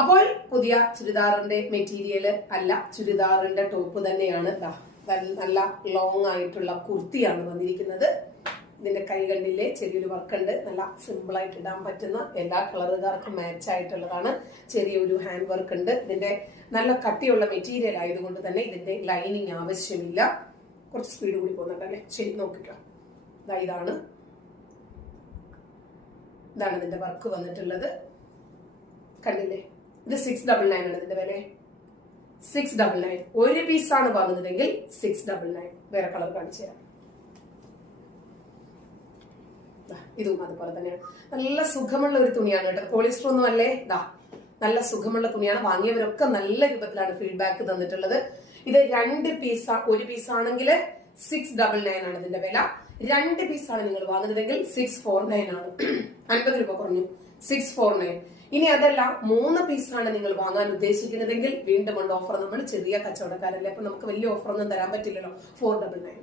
അപ്പോൾ പുതിയ ചുരിദാറിന്റെ മെറ്റീരിയൽ അല്ല ചുരിദാറിന്റെ ടോപ്പ് തന്നെയാണ്. നല്ല ലോങ് ആയിട്ടുള്ള കുർത്തിയാണ് വന്നിരിക്കുന്നത്. ഇതിന്റെ കൈകളിലെ ചെറിയൊരു വർക്ക് ഉണ്ട് നല്ല സിമ്പിൾ ആയിട്ട് ഇടാൻ പറ്റുന്ന എല്ലാ കളറുകാർക്കും മാച്ച് ആയിട്ടുള്ളതാണ്. ചെറിയൊരു ഹാൻഡ് വർക്ക് ഉണ്ട്. ഇതിന്റെ നല്ല കട്ടിയുള്ള മെറ്റീരിയൽ ആയതുകൊണ്ട് തന്നെ ഇതിന്റെ ലൈനിങ് ആവശ്യമില്ല. കുറച്ച് സ്പീഡ് കൂടി പോകുന്നുണ്ടല്ലേ? ശരി നോക്കിക്കോ. ഇതാ ഇതാണ്. ഇതാണ് ഇതിന്റെ വർക്ക് വന്നിട്ടുള്ളത്. കണ്ടില്ലേ? ഇത് സിക്സ് ഡബിൾ നയൻ ആണ് ഇതിന്റെ വില. സിക്സ് ഡബിൾ നയൻ ഒരു പീസാണ് വാങ്ങുന്നതെങ്കിൽ സിക്സ് ഡബിൾ നയൻ വേറെ കളർ കാണിച്ചു തരാം. ഇതും അതുപോലെ തന്നെയാണ്. നല്ല സുഖമുള്ള ഒരു തുണിയാണ് കേട്ടോ. പോളിസ്റ്റർ ഒന്നും അല്ലേ? ദാ നല്ല സുഖമുള്ള തുണിയാണ്. വാങ്ങിയവരൊക്കെ നല്ല രൂപത്തിലാണ് ഫീഡ്ബാക്ക് തന്നിട്ടുള്ളത്. ഇത് രണ്ട് പീസ് ഒരു പീസ് ആണെങ്കിൽ സിക്സ് ഡബിൾ നയൻ ആണ് ഇതിന്റെ വില. രണ്ട് പീസാണ് നിങ്ങൾ വാങ്ങുന്നതെങ്കിൽ സിക്സ് ഫോർ നയൻ ആണ്. അൻപത് രൂപ കുറഞ്ഞു. സിക്സ് ഫോർ നയൻ ഇനി അതല്ല മൂന്ന് പീസാണ് നിങ്ങൾ വാങ്ങാൻ ഉദ്ദേശിക്കുന്നതെങ്കിൽ വീണ്ടും ഉണ്ട് ഓഫർ നമ്മൾ ചെറിയ കച്ചവടക്കാരല്ലേ? അപ്പൊ നമുക്ക് വലിയ ഓഫർ ഒന്നും തരാൻ പറ്റില്ലല്ലോ. Four double nine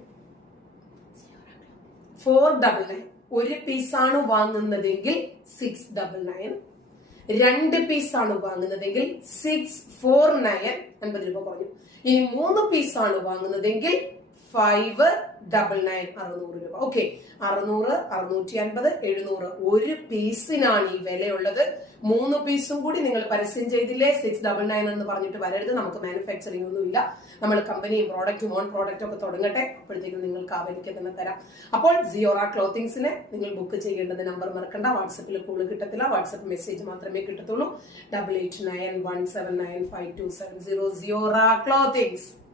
four double nine ഒരു പീസാണ് വാങ്ങുന്നതെങ്കിൽ സിക്സ് ഡബിൾ നയൻ രണ്ട് പീസാണ് വാങ്ങുന്നതെങ്കിൽ സിക്സ് ഫോർ നയൻ അൻപത് രൂപ കുറഞ്ഞു. ഇനി മൂന്ന് പീസാണ് വാങ്ങുന്നതെങ്കിൽ ഫൈവ് ഡബിൾ നയൻ അറുന്നൂറ് രൂപ. ഓക്കെ അറുന്നൂറ് അറുന്നൂറ്റി അൻപത് എഴുന്നൂറ്. ഒരു പീസിനാണ് ഈ വിലയുള്ളത്. മൂന്ന് പീസും കൂടി നിങ്ങൾ പരസ്യം ചെയ്തില്ലേ? സിക്സ് ഡബിൾ നയൻ എന്ന് പറഞ്ഞിട്ട് വരരുത്. നമുക്ക് മാനുഫാക്ചറിംഗ് ഒന്നും ഇല്ല. നമ്മൾ കമ്പനിയും പ്രോഡക്റ്റും ഓൺ പ്രോഡക്റ്റും ഒക്കെ തുടങ്ങട്ടെ. അപ്പോഴത്തേക്കും നിങ്ങൾക്ക് ആ വിലയ്ക്ക് തന്നെ തരാം. അപ്പോൾ സിയോറ ക്ലോത്തിങ്സിന് നിങ്ങൾ ബുക്ക് ചെയ്യേണ്ടത് നമ്പർ മറക്കണ്ട. വാട്സപ്പിൽ കോൾ കിട്ടത്തില്ല. വാട്സപ്പ് മെസ്സേജ് മാത്രമേ കിട്ടത്തുള്ളൂ. Double eight nine one seven nine five two seven zero Siyora clothings